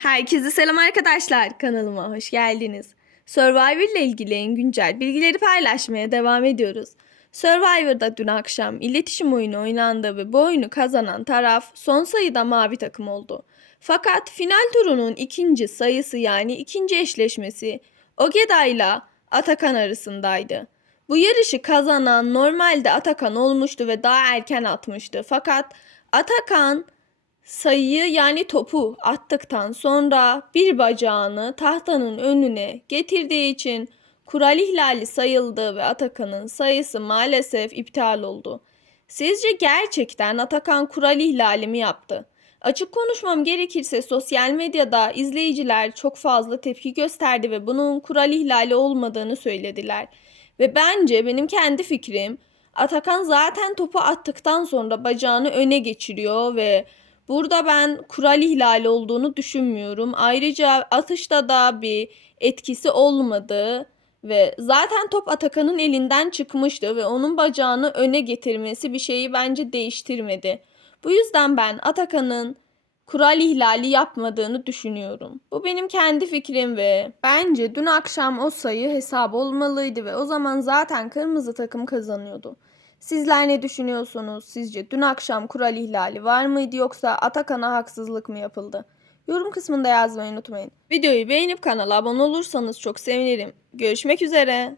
Herkese selam arkadaşlar. Kanalıma hoş geldiniz. Survivor ile ilgili en güncel bilgileri paylaşmaya devam ediyoruz. Survivor'da dün akşam iletişim oyunu oynandı ve bu oyunu kazanan taraf son sayıda mavi takım oldu. Fakat final turunun ikinci sayısı yani ikinci eşleşmesi Ogeda ile Atakan arasındaydı. Bu yarışı kazanan normalde Atakan olmuştu ve daha erken atmıştı. Fakat Atakan sayıyı yani topu attıktan sonra bir bacağını tahtanın önüne getirdiği için kural ihlali sayıldı ve Atakan'ın sayısı maalesef iptal oldu. Sizce gerçekten Atakan kural ihlali mi yaptı? Açık konuşmam gerekirse sosyal medyada izleyiciler çok fazla tepki gösterdi ve bunun kural ihlali olmadığını söylediler. Ve bence benim kendi fikrim Atakan zaten topu attıktan sonra bacağını öne geçiriyor ve Burada ben kural ihlali olduğunu düşünmüyorum. Ayrıca atışta da bir etkisi olmadı ve zaten top Atakan'ın elinden çıkmıştı ve onun bacağını öne getirmesi bir şeyi bence değiştirmedi. Bu yüzden ben Atakan'ın kural ihlali yapmadığını düşünüyorum. Bu benim kendi fikrim ve bence dün akşam o sayı hesap olmalıydı ve o zaman zaten kırmızı takım kazanıyordu. Sizler ne düşünüyorsunuz? Sizce dün akşam kural ihlali var mıydı yoksa Atakan'a haksızlık mı yapıldı? Yorum kısmında yazmayı unutmayın. Videoyu beğenip kanala abone olursanız çok sevinirim. Görüşmek üzere.